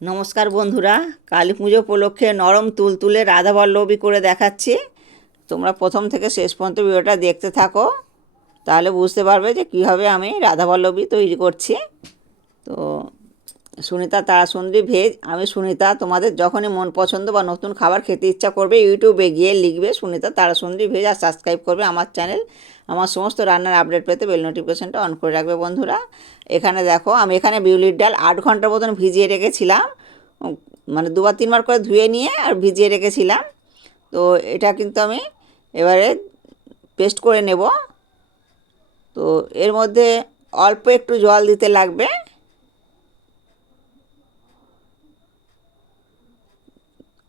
নমস্কার বন্ধুরা, কালী পুজো উপলক্ষে নরম তুলতুলে রাধাবল্লভী করে দেখাচ্ছি। তোমরা প্রথম থেকে শেষ পর্যন্ত ভিডিওটা দেখতে থাকো, তাহলে বুঝতে পারবে যে কীভাবে আমি রাধাবল্লভী তৈরি করছি। তো সুনিতা, তারা তারাসুন্দরী ভেজ। আমি সুনিতা, তোমাদের যখনই মন পছন্দ বা নতুন খাবার খেতে ইচ্ছা করবে, ইউটিউবে গিয়ে লিখবে, সুনিতা, তারা তারাসুন্দরী ভেজ আর সাবস্ক্রাইব করবে আমার চ্যানেল আমার সমস্ত রান্নার আপডেট পেতে বেল নোটিফিকেশনটা অন করে রাখবে বন্ধুরা। এখানে দেখো, আমি এখানে বিউলির ডাল আট ঘণ্টার মতন ভিজিয়ে রেখেছিলাম। মানে দুবার, তিনবার করে ধুয়ে নিয়ে আর ভিজিয়ে রেখেছিলাম। তো এটা কিন্তু আমি এবারে পেস্ট করে নেব। তো এর মধ্যে অল্প একটু জল দিতে লাগবে।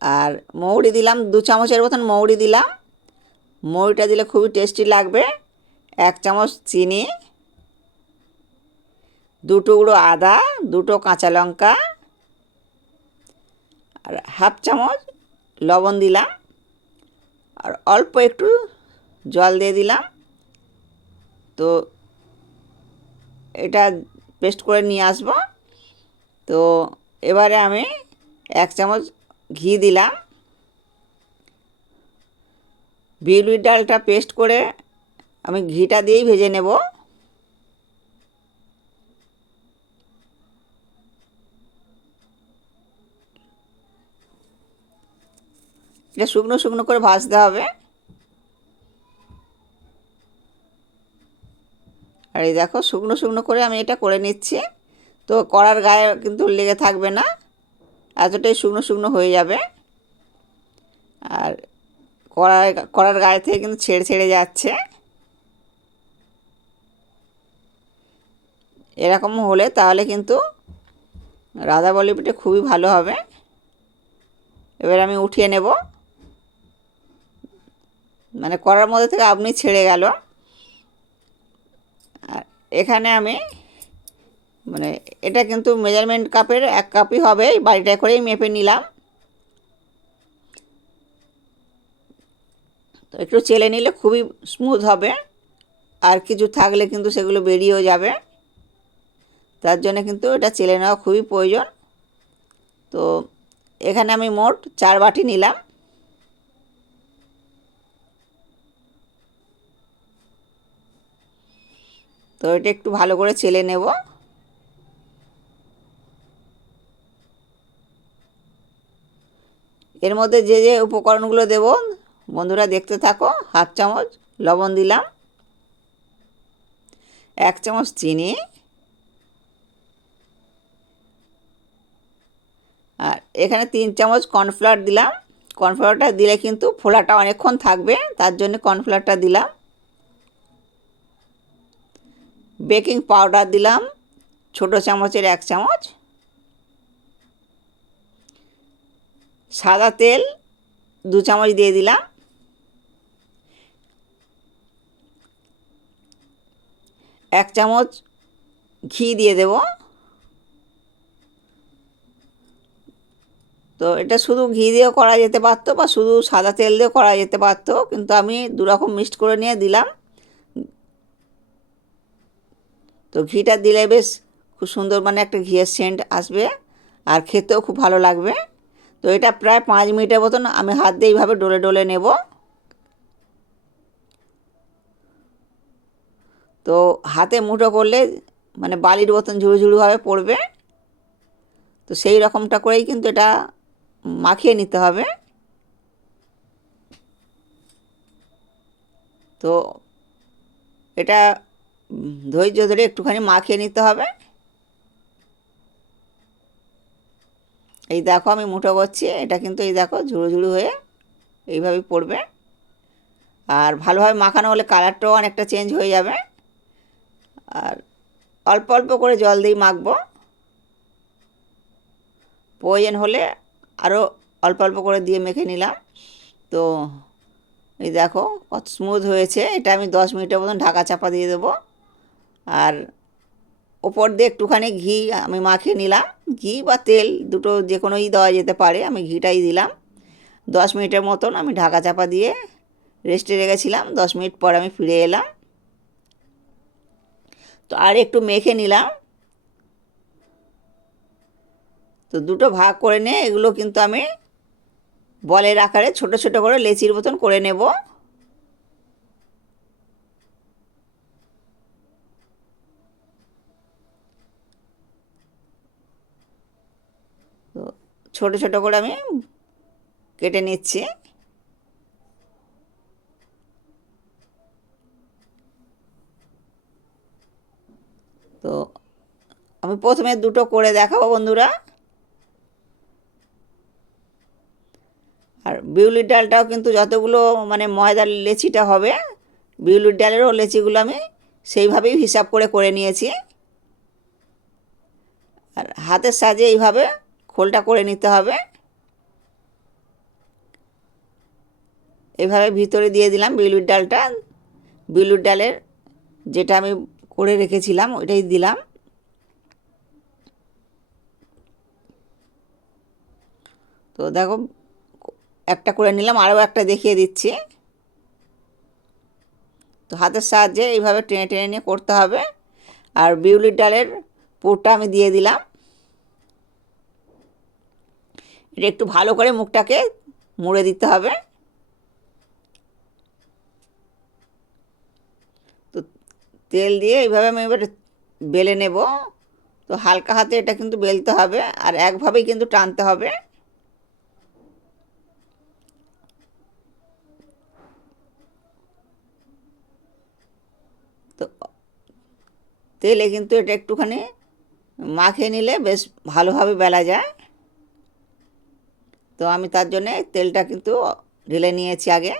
আর মৌরি দিলাম দু চামচের মতন মৌরি দিলাম। মৌরিটা দিলে খুবই টেস্টি লাগবে। এক চামচ চিনি, দু টুকরো আদা, দুটো কাঁচা লঙ্কা আর হাফ চামচ লবণ দিলাম। আর অল্প একটু জল দিয়ে দিলাম। তো এটা পেস্ট করে নিয়ে আসব। তো এবারে আমি এক চামচ ঘি দিলাম। বিউলির ডালটা পেস্ট করে আমি ঘিটা দিয়েই ভেজে নেব। এটা শুকনো শুকনো করে ভাজতে হবে। আর এই দেখো শুকনো শুকনো করে আমি এটা করে নিচ্ছি। তো কড়ার গায়ে কিন্তু লেগে থাকবে না। এতটাই শুকনো শুকনো হয়ে যাবে। আর কড়ার কড়ার গায়ে থেকে কিন্তু ছেড়ে ছেড়ে যাচ্ছে। এরকম হলে তাহলে কিন্তু রাধা বলিপিটা খুবই ভালো হবে। এবার আমি উঠিয়ে নেব। মানে করার মধ্যে থেকে আপনি ছেড়ে গেল। আর এখানে আমি মানে এটা কিন্তু মেজারমেন্ট কাপের এক কাপই হবে বাড়িটা করেই মেপে নিলাম। তো একটু চেলে নিলে খুবই স্মুথ হবে, আর কিছু থাকলে কিন্তু সেগুলো বেরিয়েও যাবে। তার জন্য কিন্তু এটা চেলে নেওয়া খুবই প্রয়োজন। তো এখানে আমি মোট চার বাটি নিলাম। তো এটা একটু ভালো করে চেলে নেব। এর মধ্যে যে যে উপকরণগুলো দেব, বন্ধুরা দেখতে থাকো, হাফ চামচ লবণ দিলাম, এক চামচ চিনি, আর এখানে তিন চামচ কর্নফ্লাওয়ার দিলাম। কর্নফ্লাওয়ারটা দিলে কিন্তু ফোলাটা অনেকক্ষণ থাকবে, তার জন্য কর্নফ্লাওয়ারটা দিলাম। বেকিং পাউডার দিলাম, ছোটো চামচের এক চামচ। সাদা তেল, দু চামচ দিয়ে দিলাম। এক চামচ ঘি দিয়ে দেব। তো এটা শুধু ঘি দিয়েও করা যেতে পারতো বা শুধু সাদা তেল দিয়েও করা যেতে পারতো, কিন্তু আমি দুরকম মিক্সড করে নিয়ে দিলাম। তো ঘিটা দিলে বেশ খুব সুন্দর মানে একটা ঘিয়ের সেন্ট আসবে, আর খেতেও খুব ভালো লাগবে। তো এটা প্রায় পাঁচ মিনিটের মতন আমি হাত দিয়ে এইভাবে ডলে ডলে নেব। তো হাতে মুঠো করলে মানে বালির মতন ঝুড়ু ঝুড়ুভাবে পড়বে। তো সেই রকমটা করেই কিন্তু এটা মাখিয়ে নিতে হবে। তো এটা ধৈর্য ধরে একটুখানি মাখিয়ে নিতে হবে। এই দেখো আমি মুঠো করছি, এটা কিন্তু এই দেখো ঝুড়ো ঝুড়ো হয়ে এইভাবেই পড়বে। আর ভালোভাবে মাখানো হলে কালারটাও অনেকটা চেঞ্জ হয়ে যাবে। আর অল্প অল্প করে জল দিয়ে মাখবো। প্রয়োজন হলে আরও অল্প অল্প করে দিয়ে মেখে নিলাম। তো এই দেখো কত স্মুথ হয়েছে। এটা আমি দশ মিনিটের মতন ঢাকা চাপা দিয়ে দেবো। আর ওপর দিয়ে একটুখানি ঘি আমি মাখিয়ে নিলাম। ঘি বা তেল দুটো যে কোনোই দেওয়া যেতে পারে, আমি ঘিটাই দিলাম। দশ মিনিটের মতন আমি ঢাকা চাপা দিয়ে রেস্টে রেখেছিলাম। দশ মিনিট পর আমি ফিরে এলাম। তো আর একটু মেখে নিলাম। তো দুটো ভাগ করে নিয়ে এগুলো কিন্তু আমি বলের আকারে ছোট ছোট করে লেচির মতন করে নেব তো ছোট ছোট করে আমি কেটে নিচ্ছি। তো আমি প্রথমে দুটো করে দেখাবো বন্ধুরা। আর বিউলির ডালটাও কিন্তু যতগুলো মানে ময়দার লেচিটা হবে, বিউলির ডালেরও লেচিগুলো আমি সেইভাবেই হিসাব করে করে নিয়েছি। আর হাতের সাহায্যে এইভাবে খোলটা করে নিতে হবে। এইভাবে ভিতরে দিয়ে দিলাম বিউলির ডালটা। বিউলির ডালের যেটা আমি করে রেখেছিলাম, ওইটাই দিলাম। তো দেখো, একটা করে নিলাম, আরও একটা দেখিয়ে দিচ্ছি। তো হাতের সাহায্যে এইভাবে টেনে টেনে নিয়ে করতে হবে। আর বিউলির ডালের পুরটা আমি দিয়ে দিলাম। এটা একটু ভালো করে মুখটাকে মুড়ে দিতে হবে। তো তেল দিয়ে এইভাবে আমি এবার বেলে নেব। তো হালকা হাতে এটা কিন্তু বেলতে হবে আর একভাবেই কিন্তু টানতে হবে। তো তেলে কিন্তু এটা একটুখানি মাখিয়ে নিলে বেশ ভালোভাবে বেলা যায়। তো আমি তার জন্যে তেলটা কিন্তু ঢেলে নিয়েছি আগে।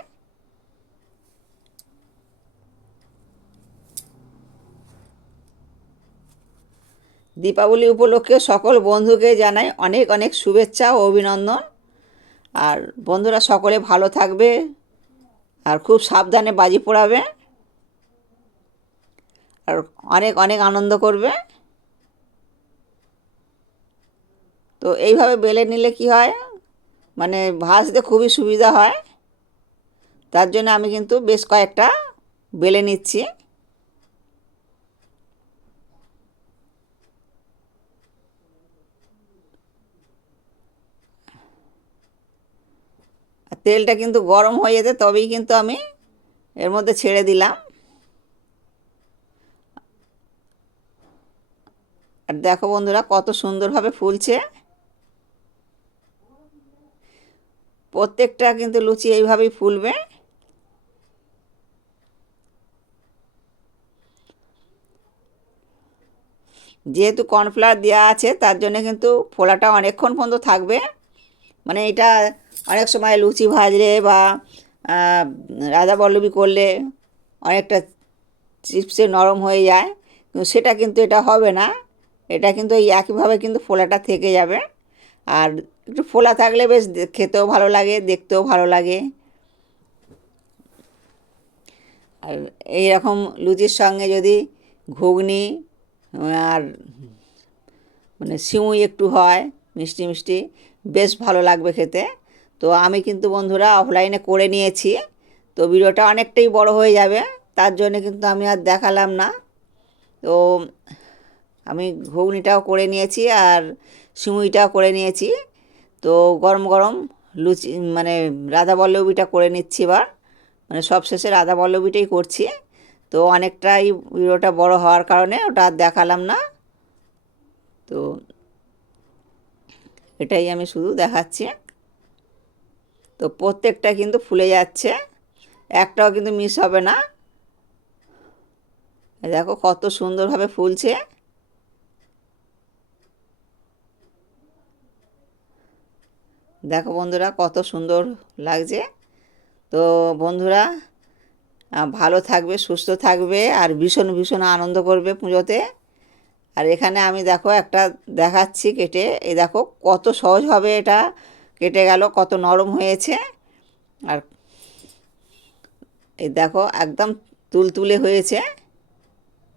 দীপাবলি উপলক্ষে সকল বন্ধুকে জানাই অনেক অনেক শুভেচ্ছা ও অভিনন্দন। আর বন্ধুরা সকলে ভালো থাকবে আর খুব সাবধানে বাজি পোড়াবে আর অনেক অনেক আনন্দ করবে। তো এইভাবে বেলে নিলে কি হয়? মানে ভাজতে খুবই সুবিধা হয়। তার জন্য আমি কিন্তু বেশ কয়েকটা বেলে নিচ্ছি। তেলটা কিন্তু গরম হয়ে যেতে তবেই কিন্তু আমি এর মধ্যে ছেড়ে দিলাম। আর দেখো বন্ধুরা কত সুন্দরভাবে ফুলছে। প্রত্যেকটা কিন্তু লুচি এইভাবেই ফুলবে। যেহেতু কর্নফ্লাওয়ার দেওয়া আছে, তার জন্য কিন্তু ফোলাটা অনেকক্ষণ পর্যন্ত থাকবে। মানে এটা অনেক সময় লুচি ভাজলে বা রাজা বল্লবী করলে অনেকটা চিপসে নরম হয়ে যায়। কিন্তু সেটা কিন্তু এটা হবে না। এটা কিন্তু এই একইভাবে কিন্তু ফোলাটা থেকে যাবে। আর একটু ফোলা থাকলে বেশ খেতেও ভালো লাগে, দেখতেও ভালো লাগে। আর এই রকম লুচির সঙ্গে যদি ঘুগনি আর মানে সিমুই একটু হয়, মিষ্টি মিষ্টি, বেশ ভালো লাগবে খেতে। তো আমি কিন্তু বন্ধুরা অফলাইনে করে নিয়েছি, তো ভিডিওটা অনেকটাই বড় হয়ে যাবে, তার জন্য কিন্তু আমি আর দেখালাম না। তো আমি ঘুগনিটাও করে নিয়েছি, আর সিমুইটাও করে নিয়েছি। তো গরম গরম লুচি মানে রাধা বল্লবীটা করে নিচ্ছি এবার। মানে সব শেষে রাধা বল্লবীটাই করছি। তো অনেকটাই ভিডিওটা বড় হওয়ার কারণে ওটা আর দেখালাম না। তো এটাই আমি শুধু দেখাচ্ছি। তো প্রত্যেকটা কিন্তু ফুলে যাচ্ছে। একটাও কিন্তু মিস হবে না। দেখো কত সুন্দরভাবে ফুলছে। দেখো বন্ধুরা কত সুন্দর লাগছে। তো বন্ধুরা ভালো থাকবে, সুস্থ থাকবে আর ভীষণ ভীষণ আনন্দ করবে পুজোতে। আর এখানে আমি দেখো একটা দেখাচ্ছি কেটে। এই দেখো কত সহজ হবে এটা। কেটে গেল, কত নরম হয়েছে। আর এই দেখো একদম তুলতুলে হয়েছে।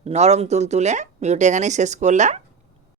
নরম তুলতুলে, ভিডিওটা এখানেই শেষ করলাম।